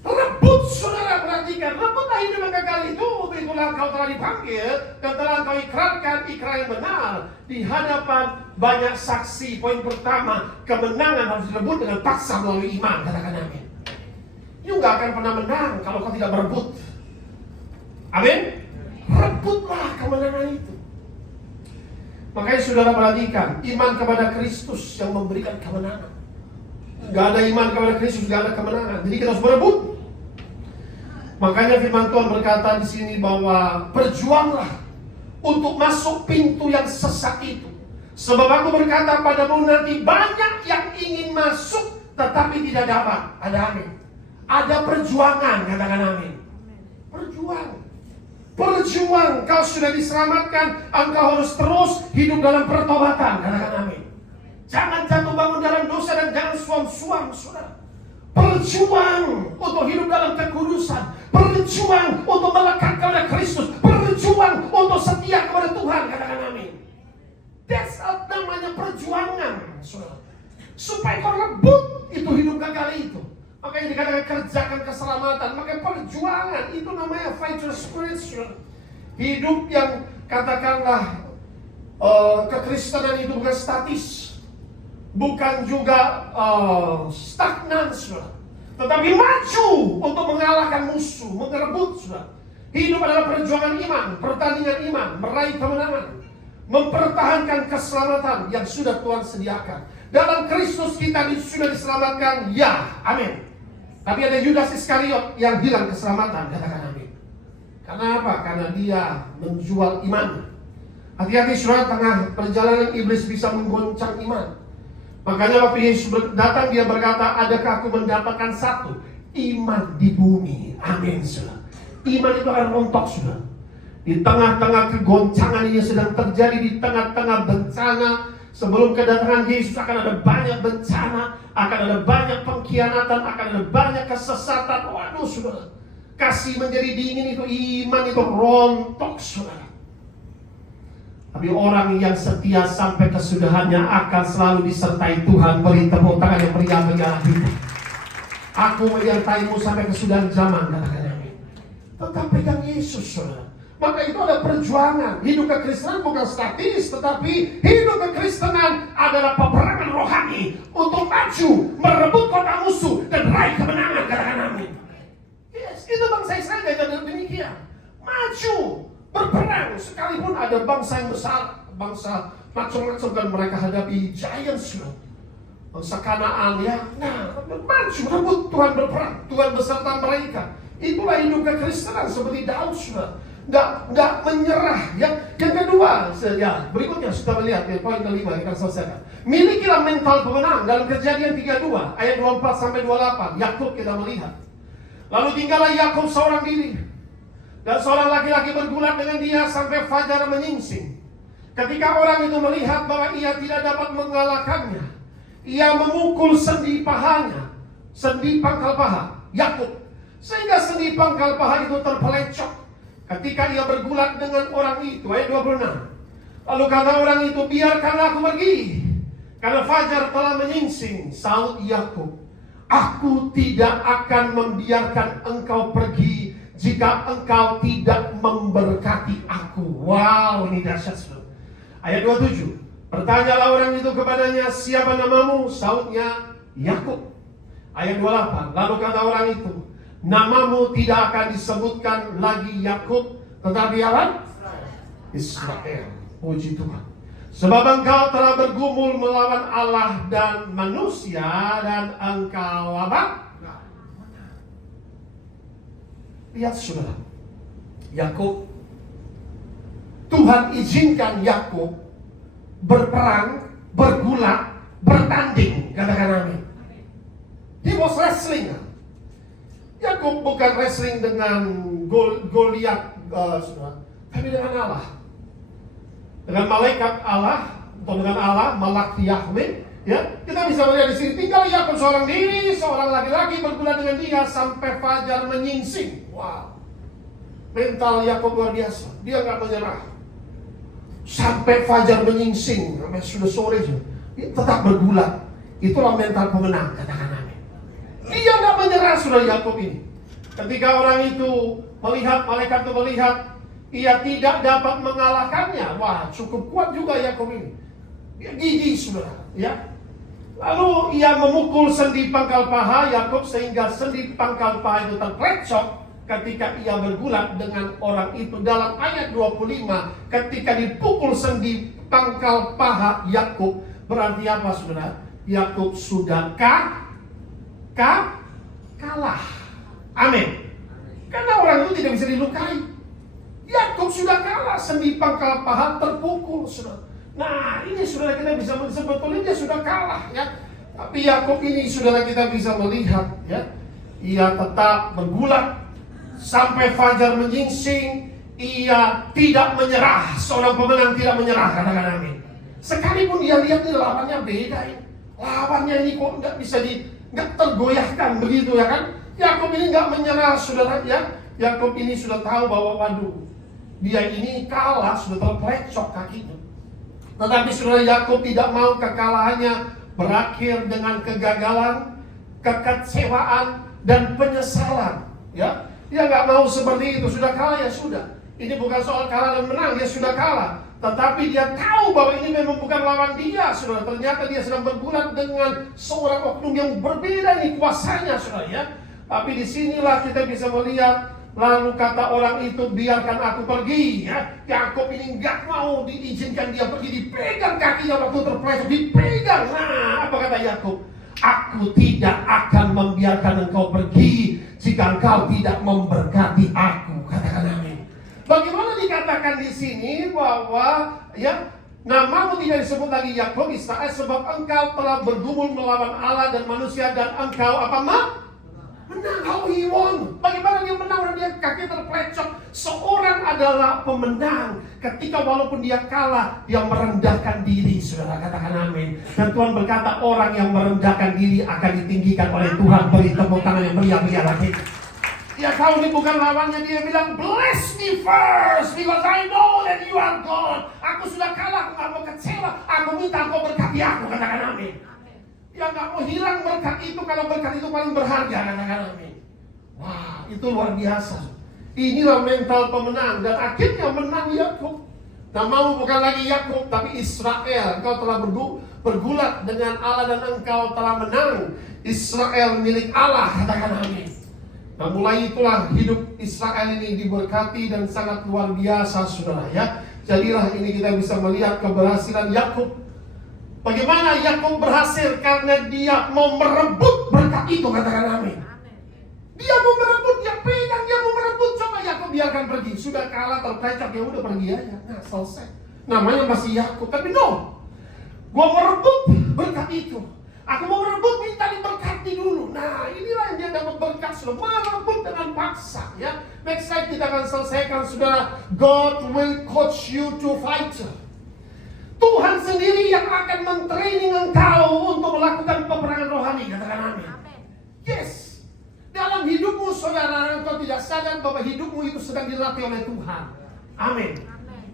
Rebut, saudara, perhatikan. Rebutlah hidup yang kekal itu. Itulah kau telah dipanggil dan telah kau ikrarkan ikrar yang benar di hadapan banyak saksi. Poin pertama, kemenangan harus direbut dengan paksa melalui iman. Katakan amin. You gak akan pernah menang kalau kau tidak berebut. Amin. Rebutlah kemenangan itu. Makanya saudara perhatikan, iman kepada Kristus yang memberikan kemenangan. Gak ada iman kepada Kristus, gak ada kemenangan. Jadi kita harus berebut. Makanya firman Tuhan berkata di sini bahwa berjuanglah untuk masuk pintu yang sesak itu. Sebab aku berkata padamu nanti banyak yang ingin masuk tetapi tidak dapat. Ada amin. Ada perjuangan, katakan amin. Berjuang, kau sudah diselamatkan, engkau harus terus hidup dalam pertobatan, katakan amin. Jangan jatuh bangun dalam dosa dan jangan suam-suam, saudara. Berjuang untuk hidup dalam kekudusan. Berjuang untuk melekat kepada Kristus. Berjuang untuk setia kepada Tuhan, katakan amin. That's namanya perjuangan, saudara. Supaya kau rebut itu hidup kekal itu. Makanya dikatakan kerjakan keselamatan. Makanya perjuangan itu namanya fighter spirit. Hidup yang katakanlah kekristenan itu bukan statis, bukan juga stagnan, tetapi maju untuk mengalahkan musuh, mengerebut. Hidup adalah perjuangan iman, pertandingan iman, meraih kemenangan, mempertahankan keselamatan yang sudah Tuhan sediakan. Dalam Kristus kita sudah diselamatkan, ya, amin. Tapi ada Yudas Iskariot yang hilang keselamatan, katakan amin. Karena apa? Karena dia menjual iman. Hati-hati saudara, tengah perjalanan iblis bisa menggoncang iman. Makanya waktu Yesus datang, dia berkata, adakah aku mendapatkan satu iman di bumi? Amin, saudara. Iman itu akan rontok, saudara. Di tengah-tengah kegoncangan ini sedang terjadi, di tengah-tengah bencana. Sebelum kedatangan Yesus akan ada banyak bencana, akan ada banyak pengkhianatan, akan ada banyak kesesatan. Waduh, saudara. Kasih menjadi dingin itu, iman itu rontok, saudara. Tapi orang yang setia sampai kesudahannya akan selalu disertai Tuhan. Beri tepuk tangan yang meriah bagi anak kita. Aku menyertaimu sampai kesudahan zaman, katakan amin. Tetap pegang Yesus, saudara. Maka itu ada perjuangan. Hidup kekristenan bukan statis, tetapi hidup kekristenan adalah peperangan rohani untuk maju, merebut kota musuh dan raih kemenangan, katakan amin. Yes, itu bangsa Israel yang demikian. Maju, berperang, sekalipun ada bangsa yang besar, bangsa macam-macam dan mereka hadapi giants. bangsa Kanaan ya. Nah, maju rebut, Tuhan berperang, Tuhan beserta mereka. Itulah hidup kekristenan seperti Daud, sudah nggak menyerah ya. Yang kedua, ya, berikutnya sudah melihat ya, poin kelima kita selesaikan. Milikilah mental pemenang. Dalam Kejadian 32 ayat 24 sampai 28, Yakub kita melihat. Lalu tinggallah Yakub seorang diri, dan seorang laki-laki bergulat dengan dia sampai fajar menyingsing. Ketika orang itu melihat bahwa ia tidak dapat mengalahkannya, ia memukul sendi pahanya, sendi pangkal paha Yakub, sehingga sendi pangkal paha itu terpelecok ketika ia bergulat dengan orang itu. Ayat 26. Lalu kata orang itu, biarkanlah aku pergi, karena fajar telah menyingsing. Saud Yakub, aku tidak akan membiarkan engkau pergi jika engkau tidak memberkati aku. Wow, ini dahsyat. Ayat 27. Bertanyalah orang itu kepadanya, siapa namamu? Saudnya, Yakub. Ayat 28. Lalu kata orang itu, namamu tidak akan disebutkan lagi Yakub, tetapi apa? Israel. Puji Tuhan. Sebab engkau telah bergumul melawan Allah dan manusia, dan engkau apa? Lihat saudara, Yakub, Tuhan izinkan Yakub berperang, bergulat, bertanding. Katakan amin. He was wrestling. Yakub bukan wrestling dengan Goliat, tapi dengan Allah, dengan malaikat Allah, atau dengan Allah, Malak Yahweh. Ya, kita bisa melihat di sini, tinggal Yakub seorang diri, seorang laki-laki bergulat dengan dia sampai fajar menyingsing. Wow, mental Yakub luar biasa. Dia nggak menyerah sampai fajar menyingsing, sampai sudah sore dia tetap bergulat. Itulah mental pemenang. Katakan amin. Dia nggak menyerah, sudah Yakub ini. Ketika orang itu melihat, malaikat itu melihat, ia tidak dapat mengalahkannya. Wah, cukup kuat juga Yakub ini. Dia gigih, saudara, ya. Lalu ia memukul sendi pangkal paha Yakub sehingga sendi pangkal paha itu terplecok ketika ia bergulat dengan orang itu. Dalam ayat 25, ketika dipukul sendi pangkal paha Yakub, berarti apa, saudara? Yakub sudah kalah. Amin. Karena orang itu tidak bisa dilukai. Yakub sudah kalah, sendi pangkal paha terpukul, saudara. Nah, ini saudara kita bisa sebetulnya dia sudah kalah, ya. Tapi Yakub ini saudara kita bisa melihat, ya, ia tetap bergulat sampai fajar menyingsing. Ia tidak menyerah. Seorang pemenang tidak menyerah. Katakan amin. Sekalipun dia lihat ini lawannya beda, ya. Lawannya ini kok nggak tergoyahkan begitu, ya kan? Yakub ini nggak menyerah, saudara, ya. Yakub ini sudah tahu bahwa waduh, dia ini kalah, sudah terplecok kakinya. Tetapi saudara, Yakub tidak mau kekalahannya berakhir dengan kegagalan, kekecewaan, dan penyesalan. Ya, dia nggak mau seperti itu. Sudah kalah, ya sudah. Ini bukan soal kalah dan menang, dia sudah kalah. Tetapi dia tahu bahwa ini memang bukan lawan dia, saudara. Ternyata dia sedang bergulat dengan seorang oknum yang berbeda nih kuasanya, saudara, ya. Tapi disinilah kita bisa melihat. Lalu kata orang itu, biarkan aku pergi, ya. Yakub ini nggak mau diizinkan dia pergi, dipegang kakinya waktu terpeleset, dipegang. Nah, apa kata Yakub? Aku tidak akan membiarkan engkau pergi jika engkau tidak memberkati aku. Katakan amin. Bagaimana dikatakan di sini bahwa, ya, namamu tidak disebut lagi Yakub Israel, sebab engkau telah bergumul melawan Allah dan manusia, dan engkau apa, menang. How he won? Bagaimana dia menang? Dia kaki terplecok. Seorang adalah pemenang ketika walaupun dia kalah, dia merendahkan diri. Saudara, katakan amin. Dan Tuhan berkata, orang yang merendahkan diri akan ditinggikan oleh Tuhan. Beri tepuk tangan yang meriah-meriah lagi. Dia tahu ini bukan lawannya. Dia bilang, bless me first, because I know that you are God. Aku sudah kalah, aku gak mau kecewa. Aku minta engkau berkati aku. Katakan amin. Dia gak mau hilang berkat itu, kalau berkat itu paling berharga. Katakan amin. Wah, itu luar biasa. Inilah mental pemenang. Dan akhirnya menang Yakub. Namamu bukan lagi Yakub, tapi Israel. Engkau telah bergulat dengan Allah dan engkau telah menang. Israel milik Allah. Katakan amin. Nah, mulai itulah hidup Israel ini diberkati dan sangat luar biasa, saudara, ya. Jadilah ini kita bisa melihat keberhasilan Yakub. Bagaimana Yakub berhasil? Karena dia mau merebut berkat itu, katakan amin. Dia mau merebut, dia pegang, dia mau merebut. Coba Yakub biarkan pergi. Sudah kalah, terpecah, ya udah pergi aja. Nah, selesai. Namanya masih Yakub, tapi no. Gua merebut berkat itu. Aku mau merebut, minta diberkati dulu. Nah, inilah yang dia dapat berkat. Sudah merebut dengan paksa, ya. Next slide kita akan selesaikan, saudara. God will coach you to fight. Tuhan sendiri yang akan mentraining engkau untuk melakukan peperangan rohani, katakan amin. Yes. Dalam hidupmu, saudara, engkau tidak sadar bahwa hidupmu itu sedang dilatih oleh Tuhan. Amin.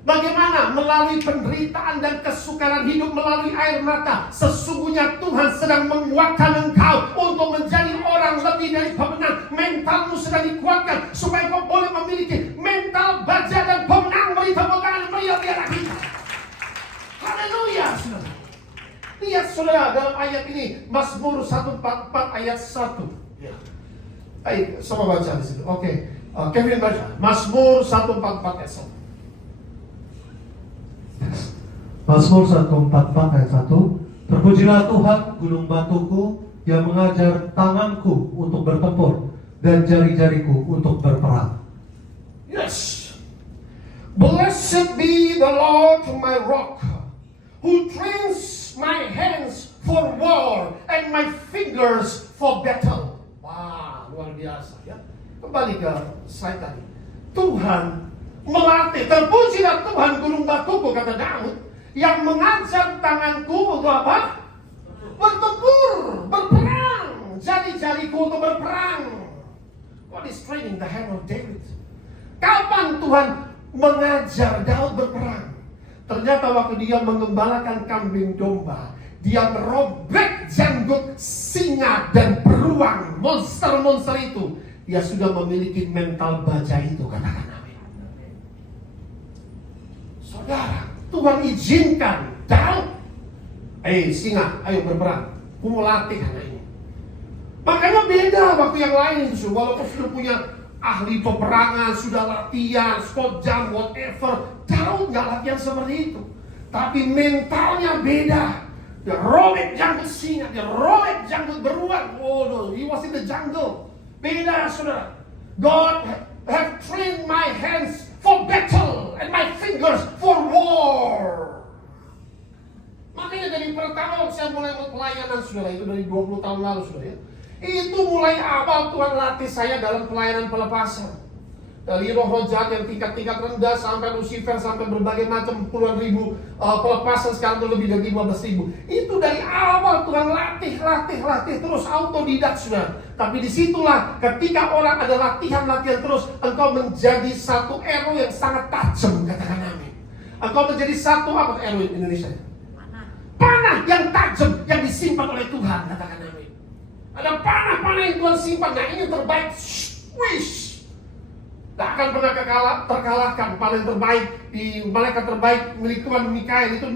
Bagaimana? Melalui penderitaan dan kesukaran hidup, melalui air mata. Sesungguhnya Tuhan sedang menguatkan engkau untuk menjadi orang lebih dari pemenang. Mentalmu sedang dikuatkan supaya kau boleh memiliki mental baja dan pemenang. Beri tepuk tangan meriah biar kita. Haleluya, saudara. Lihat saudara dalam ayat ini, Mazmur 144 ayat 1. Ya. Ayo, sama baca di situ. Oke, Kevin baca. Mazmur 144 ayat 1. Mazmur 144 ayat 1. Terpujilah Tuhan gunung batuku yang mengajar tanganku untuk bertempur dan jari-jariku untuk berperang. Yes. Blessed be the Lord my rock, who trains my hands for war and my fingers for battle. Wah, luar biasa ya. Kembali ke slide tadi. Tuhan melatih, terpujilah Tuhan gunung batuku, kata Daud, yang mengajar tanganku untuk apa? Bertempur, berperang. Jari-jariku untuk berperang. God is training the hand of David. Kapan Tuhan mengajar Daud berperang? Ternyata waktu dia mengembalakan kambing domba, dia merobek janggut singa dan beruang, monster-monster itu. Dia sudah memiliki mental baja itu, katakan amin. Saudara, Tuhan izinkan Daud, singa, ayo berperang. Aku mau latih anak ini. Makanya beda waktu yang lain. Walaupun sudah punya ahli peperangan, sudah latihan, spot jump, whatever, Daud nggak latihan seperti itu. Tapi mentalnya beda. Dia robek janggut singa, dia robek janggut beruang. Oh no, he was in the jungle. Beda, saudara. God have trained my hands for battle and my fingers for war. Makanya dari pertama saya mulai pelayanan, saudara, itu dari 20 tahun lalu, saudara ya. Itu mulai awal Tuhan latih saya dalam pelayanan pelepasan. Dari roh-roh jahat yang tingkat-tingkat rendah sampai Lucifer, sampai berbagai macam puluhan ribu pelepasan, sekarang itu lebih dari 15.000. Itu dari awal Tuhan latih terus autodidak, saudara. Tapi disitulah ketika orang ada latihan terus, engkau menjadi satu arrow yang sangat tajam, katakan amin. Engkau menjadi satu apa arrow in Indonesia? Panah yang tajam yang disimpan oleh Tuhan, katakan amin. Ada panah-panah yang Tuhan simpan. Nah, ini terbaik. Wish. Tak akan pernah terkalahkan. Paling terbaik di malaikat terbaik milik Tuhan, Mikael, itu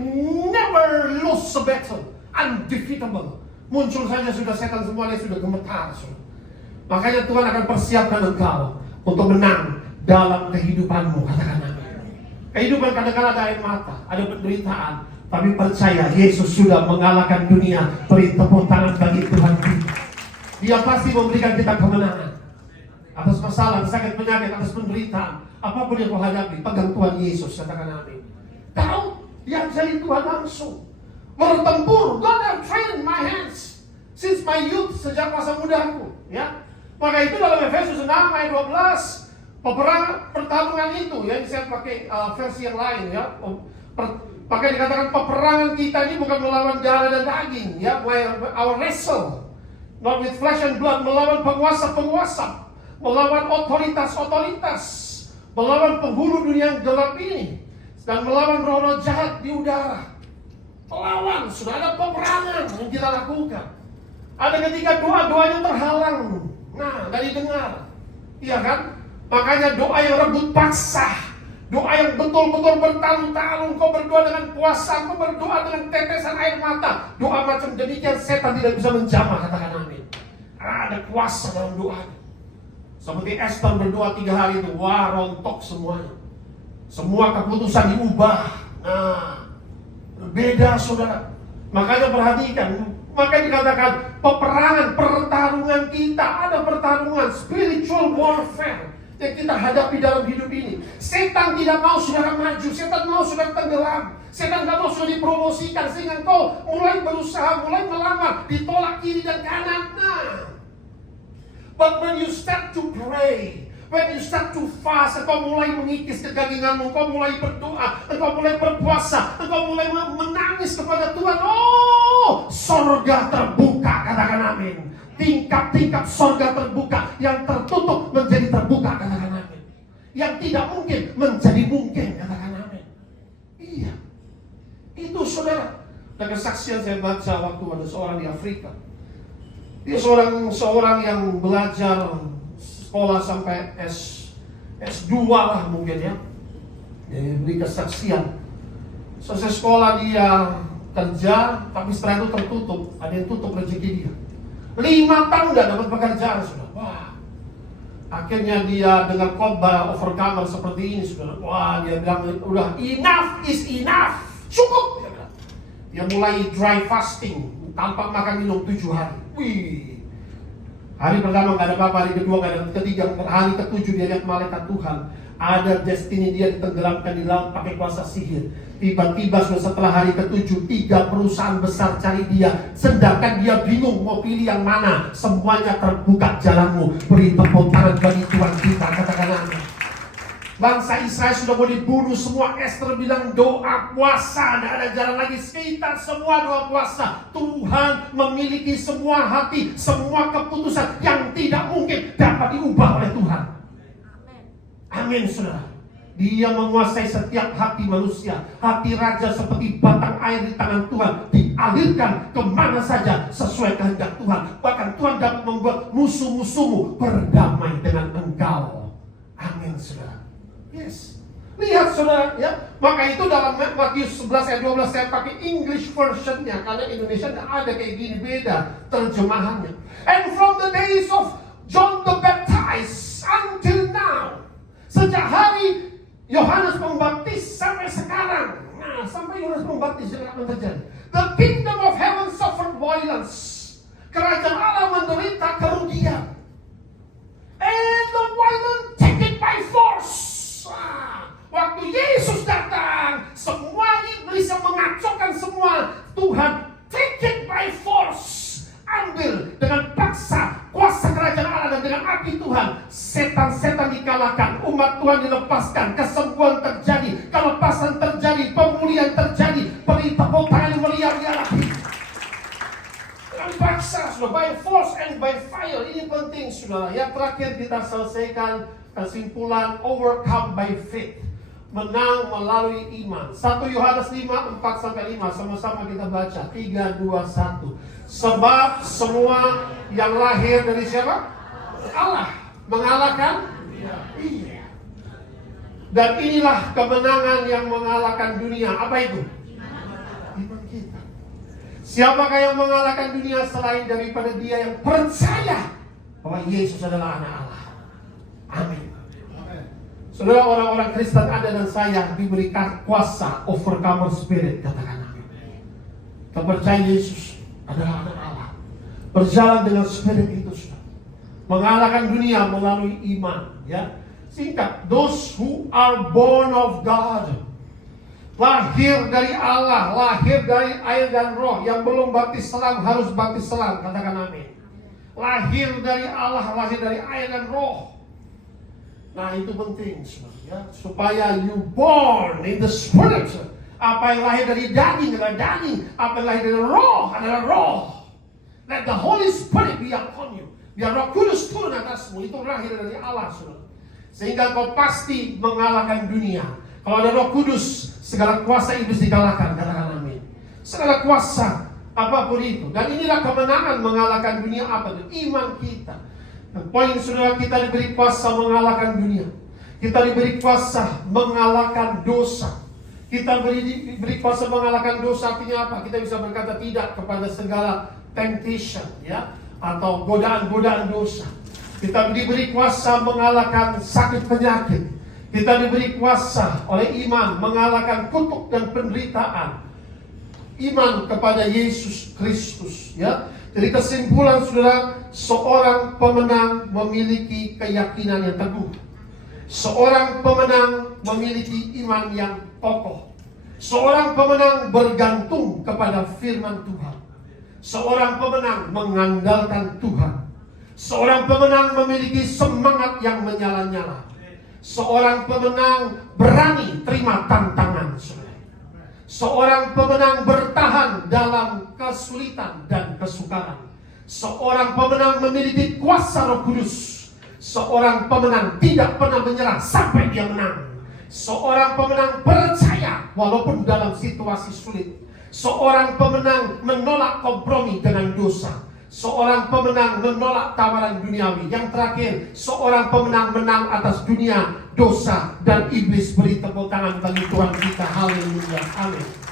never lose a battle. Undefeatable. Muncul saja sudah setan semuanya sudah gemetar. Makanya Tuhan akan persiapkan engkau untuk menang dalam kehidupanmu, katakan amin. Kehidupan kadang-kadang ada air mata, ada penderitaan, tapi percaya Yesus sudah mengalahkan dunia. Beri tepuk tangan bagi Tuhan kita. Dia pasti memberikan kita kemenangan atas masalah, sakit, penyakit, atas penderitaan, apapun yang kau hadapi. Pegang Tuhan Yesus, katakan amin. Daud yang jadi Tuhan langsung bertempur. God have trained my hands since my youth, sejak masa mudaku, ya. Maka itu dalam Efesus 6 ayat 12, peperangan pertarungan itu, ya, saya pakai versi yang lain, ya. Pakai dikatakan peperangan kita ini bukan melawan darah dan daging, ya. Our wrestle not with flesh and blood, melawan penguasa-penguasa, melawan otoritas-otoritas, melawan penghulu dunia yang gelap ini, dan melawan roh-roh jahat di udara. Melawan, sudah ada peperangan yang kita lakukan. Ada ketika doa-doanya terhalang, nah, dari dengar, iya kan? Makanya doa yang rebut paksa, doa yang betul-betul bertalun-talun, kau berdoa dengan puasa, kau berdoa dengan tetesan air mata. Doa macam demikian setan tidak bisa menjamah, katakan amin. Ada kuasa dalam doa. Seperti Esther berdoa 3 hari itu, wah, rontok semuanya. Semua keputusan diubah. Nah, beda, saudara. Makanya perhatikan, makanya dikatakan peperangan, pertarungan kita, ada pertarungan spiritual warfare yang kita hadapi dalam hidup ini. Setan tidak mau saudara maju, setan mau saudara tenggelam, setan tidak mau saudara dipromosikan, sehingga kau mulai berusaha, mulai melamar, ditolak kiri dan kanan. Nah, but when you start to pray, when you start to fast, engkau mulai mengikis kegaginganmu, engkau mulai berdoa, engkau mulai berpuasa, engkau mulai menangis kepada Tuhan. Oh, sorga terbuka, katakan amin. Tingkap-tingkap sorga terbuka, yang tertutup menjadi terbuka, katakan amin. Yang tidak mungkin menjadi mungkin, katakan amin. Iya, itu saudara. Dan kesaksian saya baca waktu ada seorang di Afrika. Dia seorang yang belajar sekolah sampai S2 lah mungkin ya. Dia beri kesaksian. Selesai sekolah dia kerja, tapi setelah itu tertutup. Ada yang tutup rezeki dia. 5 tahun gak dapat pekerjaan, sudah. Wah. Akhirnya dia dengan khotbah overcomer seperti ini, sudah. Wah, dia bilang udah enough is enough. Cukup, dia bilang. Dia mulai dry fasting, tanpa makan minum 7 hari. Wih. Hari pertama nggak ada apa-apa, hari kedua nggak ada, ketiga, hari ketujuh dia lihat malaikat Tuhan. Ada destiny dia ditenggelamkan di laut pakai kuasa sihir. Tiba-tiba setelah hari ketujuh, 3 perusahaan besar cari dia. Sedangkan dia bingung mau pilih yang mana. Semuanya terbuka jalanmu. Beri tepuk tangan bagi Tuhan kita, katakan amin. Bangsa Israel sudah mau dibunuh semua. Esther bilang doa puasa, tidak ada jalan lagi. Kita semua doa puasa. Tuhan memiliki semua hati, semua keputusan yang tidak mungkin dapat diubah oleh Tuhan. Amin, saudara. Dia menguasai setiap hati manusia. Hati raja seperti batang air di tangan Tuhan, dialirkan kemana saja sesuai kehendak Tuhan. Bahkan Tuhan dapat membuat musuh-musuhmu berdamai dengan engkau. Amin, saudara. Yes. Lihat saudara ya. Maka itu dalam Matius 11 ayat 12 saya pakai English versionnya, karena Indonesia tidak ada kayak gini, beda terjemahannya. And from the days of John the Baptist until now, sejak hari Yohanes Pembaptis sampai sekarang. Nah, sampai Yohanes Pembaptis yang akan terjadi. The kingdom of heaven suffered violence. Kerajaan Allah menderita kerugian. And the violent take it by force. Waktu Yesus datang, semua iblis yang mengacaukan semua, Tuhan take it by force, ambil dengan paksa kuasa kerajaan Allah, dan dengan api Tuhan setan-setan dikalahkan, umat Tuhan dilepaskan, kesembuhan terjadi, kelepasan terjadi, pemulihan terjadi. Beri tepuk tangan yang meriah lagi. Dengan paksa, sudah by force and by fire. Ini penting, saudara. Yang terakhir kita selesaikan kesimpulan overcome by faith. Menang melalui iman. 1 Yohanes 5, 4-5. Sama-sama kita baca. 3, 2, 1. Sebab semua yang lahir dari siapa? Allah. Mengalahkan? Iya. Dan inilah kemenangan yang mengalahkan dunia. Apa itu? Iman kita. Siapakah yang mengalahkan dunia selain daripada dia yang percaya bahwa Yesus adalah anak Allah? Amin. Saudara, orang-orang Kristen Anda dan saya diberikan kuasa overcomer spirit, katakan amin. Kita percaya Yesus adalah anak Allah. Berjalan dengan spirit itu, saudara. Mengalahkan dunia melalui iman, ya. Singkat, those who are born of God, lahir dari Allah, lahir dari air dan roh. Yang belum baptis selam harus baptis selam, katakan amin. Lahir dari Allah, lahir dari air dan roh. Nah, itu penting, ya, supaya you born in the spirit. Apa yang lahir dari daging adalah daging, apa yang lahir dari roh adalah roh. Let the Holy Spirit be upon you. Biar Roh Kudus turun atasmu, itu lahir dari Allah, saudara. Sehingga kau pasti mengalahkan dunia. Kalau ada Roh Kudus, segala kuasa iblis dikalahkan, katakan amin. Segala kuasa apapun itu. Dan inilah kemenangan mengalahkan dunia, apa itu? Iman kita. Dan poin, saudara, kita diberi kuasa mengalahkan dunia. Kita diberi kuasa mengalahkan dosa. Kita diberi kuasa mengalahkan dosa, artinya apa? Kita bisa berkata tidak kepada segala temptation, ya, atau godaan-godaan dosa. Kita diberi kuasa mengalahkan sakit penyakit. Kita diberi kuasa oleh iman mengalahkan kutuk dan penderitaan. iman kepada Yesus Kristus, ya. Jadi kesimpulan saudara, seorang pemenang memiliki keyakinan yang teguh. Seorang pemenang memiliki iman yang kokoh. Seorang pemenang bergantung kepada firman Tuhan. Seorang pemenang mengandalkan Tuhan. Seorang pemenang memiliki semangat yang menyala-nyala. Seorang pemenang berani terima tantangan, saudara. Seorang pemenang bertahan dalam kesulitan dan kesukaran. Seorang pemenang memiliki kuasa Roh Kudus. Seorang pemenang tidak pernah menyerah sampai dia menang. Seorang pemenang percaya walaupun dalam situasi sulit. Seorang pemenang menolak kompromi dengan dosa. Seorang pemenang menolak tawaran duniawi. Yang terakhir, seorang pemenang menang atas dunia, dosa, dan iblis. Beri tepuk tangan bagi Tuhan kita. Haleluya. Amin.